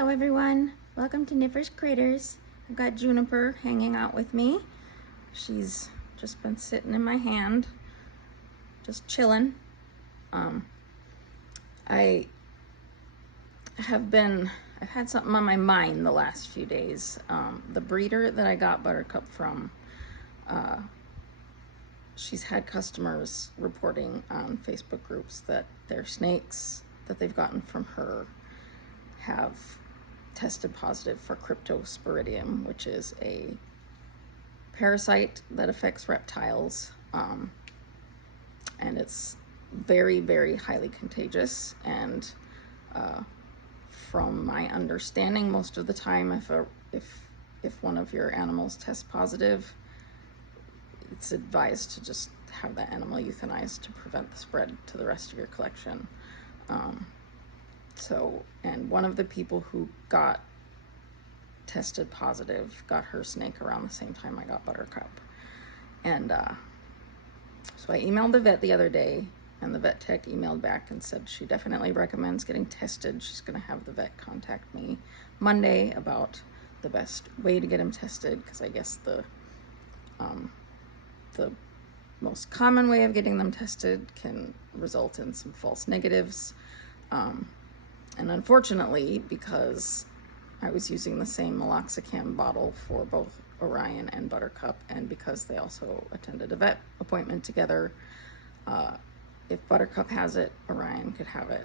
Hello everyone, welcome to Niffer's Critters. I've got Juniper hanging out with me. She's just been sitting in my hand, just chilling. I've had something on my mind the last few days. The breeder that I got Buttercup from, she's had customers reporting on Facebook groups that their snakes that they've gotten from her have tested positive for cryptosporidium, which is a parasite that affects reptiles, and it's very, very highly contagious. And from my understanding, most of the time, if one of your animals tests positive, it's advised to just have that animal euthanized to prevent the spread to the rest of your collection. And one of the people who got tested positive got her snake around the same time I got Buttercup. And so I emailed the vet the other day, and the vet tech emailed back and said she definitely recommends getting tested. She's going to have the vet contact me Monday about the best way to get him tested, because I guess the most common way of getting them tested can result in some false negatives. And unfortunately, because I was using the same meloxicam bottle for both Orion and Buttercup, and because they also attended a vet appointment together, if Buttercup has it, Orion could have it.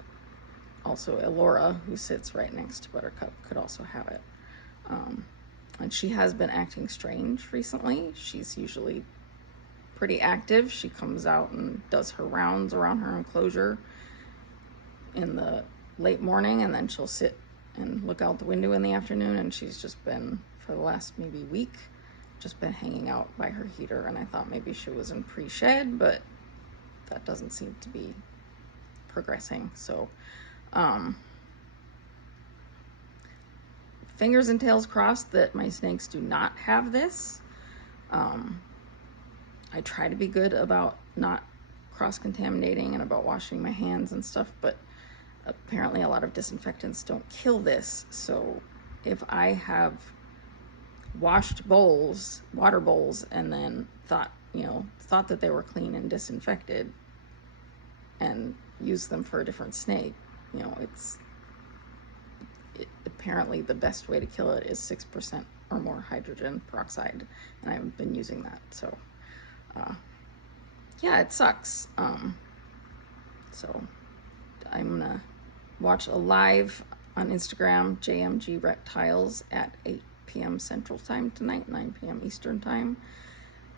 Also, Elora, who sits right next to Buttercup, could also have it. And she has been acting strange recently. She's usually pretty active. She comes out and does her rounds around her enclosure in the late morning, and then she'll sit and look out the window in the afternoon. And she's just been, for the last maybe week, just been hanging out by her heater. And I thought maybe she was in pre-shed, but that doesn't seem to be progressing. So fingers and tails crossed that my snakes do not have this. I try to be good about not cross-contaminating and about washing my hands and stuff, but apparently a lot of disinfectants don't kill this. So if I have washed bowls, water bowls, and then thought that they were clean and disinfected and used them for a different snake, apparently the best way to kill it is 6% or more hydrogen peroxide, and I haven't been using that. So yeah, it sucks. So I'm gonna watch a live on Instagram, JMG Reptiles, at 8 p.m. Central Time tonight, 9 p.m. Eastern Time.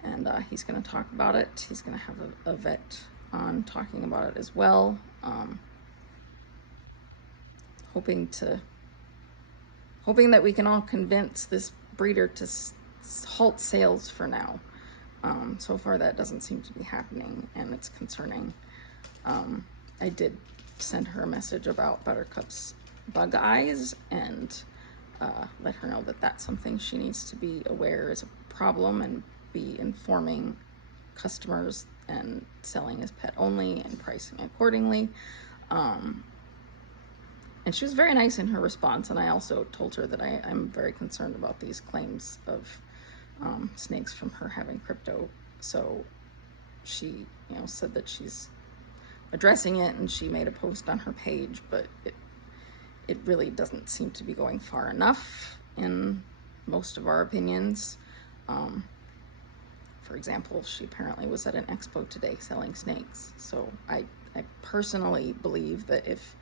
And he's going to talk about it. He's going to have a vet on talking about it as well. Hoping that we can all convince this breeder to halt sales for now. So far that doesn't seem to be happening, and it's concerning. I did send her a message about Buttercup's bug eyes, and let her know that that's something she needs to be aware is a problem, and be informing customers and selling as pet only and pricing accordingly. And she was very nice in her response, and I also told her that I'm very concerned about these claims of snakes from her having crypto. So she said that she's addressing it, and she made a post on her page, but it really doesn't seem to be going far enough in most of our opinions. For example, she apparently was at an expo today selling snakes. So I personally believe that if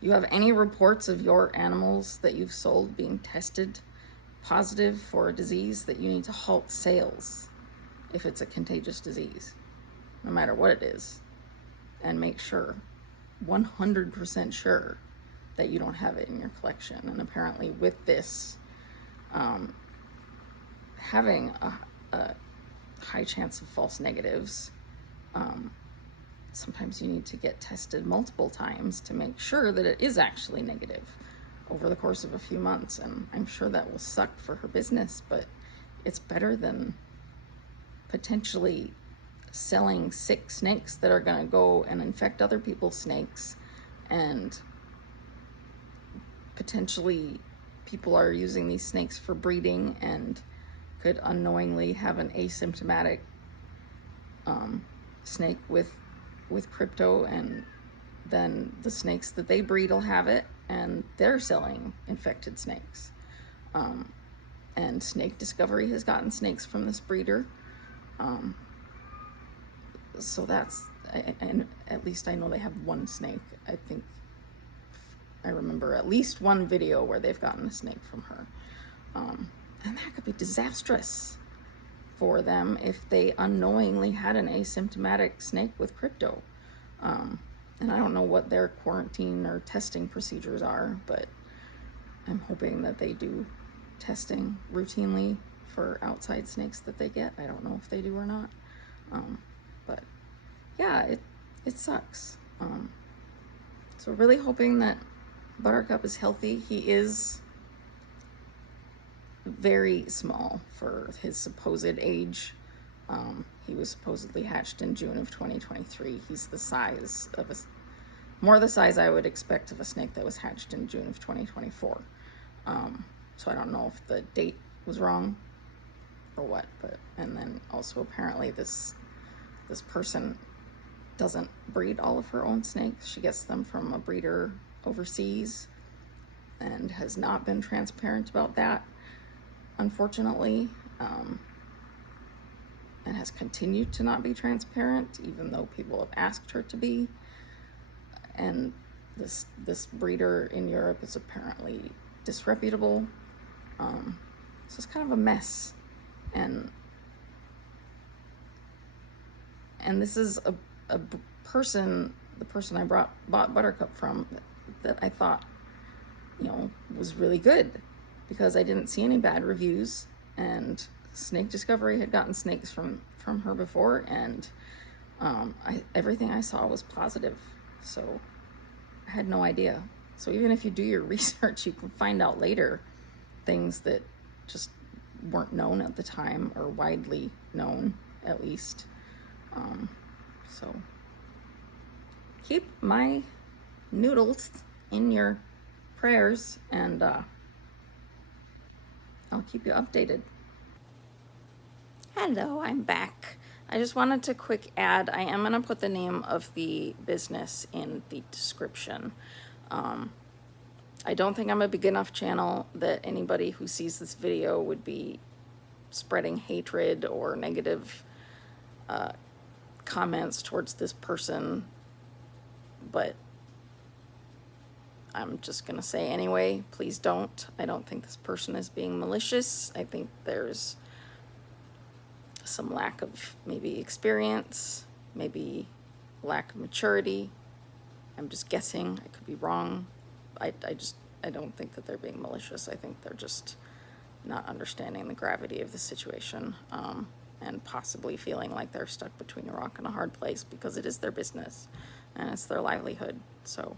you have any reports of your animals that you've sold being tested positive for a disease, that you need to halt sales if it's a contagious disease, no matter what it is, and make sure, 100% sure, that you don't have it in your collection. And apparently with this, having a high chance of false negatives, sometimes you need to get tested multiple times to make sure that it is actually negative over the course of a few months. And I'm sure that will suck for her business, but it's better than potentially selling sick snakes that are going to go and infect other people's snakes, and potentially people are using these snakes for breeding and could unknowingly have an asymptomatic snake with crypto, and then the snakes that they breed will have it, and they're selling infected snakes. And Snake Discovery has gotten snakes from this breeder. So that's, and at least I know they have one snake. I think I remember at least one video where they've gotten a snake from her. And that could be disastrous for them if they unknowingly had an asymptomatic snake with crypto. And I don't know what their quarantine or testing procedures are, but I'm hoping that they do testing routinely for outside snakes that they get. I don't know if they do or not. But yeah, it sucks. So really hoping that Buttercup is healthy. He is very small for his supposed age. He was supposedly hatched in June of 2023. He's the size of more the size I would expect of a snake that was hatched in June of 2024. So I don't know if the date was wrong or what, but, and then also apparently this person doesn't breed all of her own snakes. She gets them from a breeder overseas and has not been transparent about that, unfortunately, and has continued to not be transparent even though people have asked her to be. And this breeder in Europe is apparently disreputable. So it's kind of a mess, and this is a person, the person I bought Buttercup from, that I thought, you know, was really good, because I didn't see any bad reviews, and Snake Discovery had gotten snakes from her before, and everything I saw was positive. So I had no idea. So even if you do your research, you can find out later things that just weren't known at the time, or widely known at least. So keep my noodles in your prayers, and I'll keep you updated. Hello, I'm back. I just wanted to quick add, I am going to put the name of the business in the description. I don't think I'm a big enough channel that anybody who sees this video would be spreading hatred or negative comments towards this person, but I'm just gonna say anyway, please don't. I don't think this person is being malicious. I think there's some lack of maybe experience, maybe lack of maturity. I'm just guessing. I could be wrong. I don't think that they're being malicious. I think they're just not understanding the gravity of the situation, and possibly feeling like they're stuck between a rock and a hard place, because it is their business and it's their livelihood. So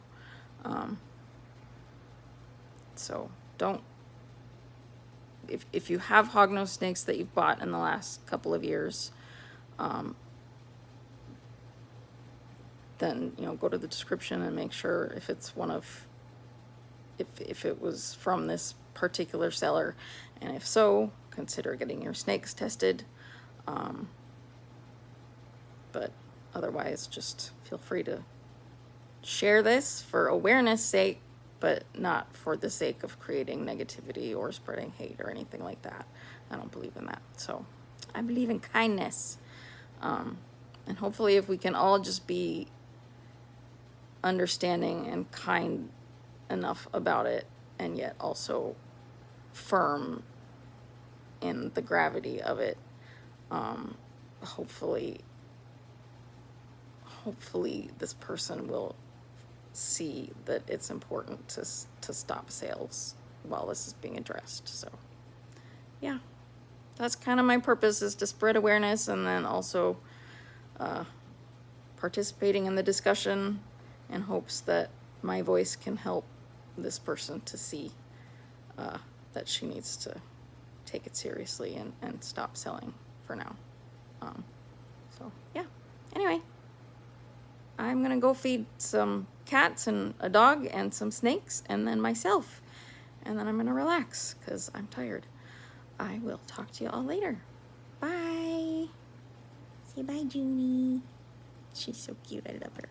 don't, if you have hognose snakes that you've bought in the last couple of years, then, you know, go to the description and make sure if it's one of, if it was from this particular seller, and if so, consider getting your snakes tested. But otherwise, just feel free to share this for awareness sake, but not for the sake of creating negativity or spreading hate or anything like that. I don't believe in that. So I believe in kindness. And hopefully if we can all just be understanding and kind enough about it, and yet also firm in the gravity of it, hopefully this person will see that it's important to stop sales while this is being addressed. So yeah, that's kind of my purpose, is to spread awareness, and then also participating in the discussion in hopes that my voice can help this person to see that she needs to take it seriously and stop selling for now. So yeah, anyway, I'm gonna go feed some cats and a dog and some snakes, and then myself, and then I'm gonna relax because I'm tired. I will talk to you all later. Bye. Say bye, Junie. She's so cute. I love her.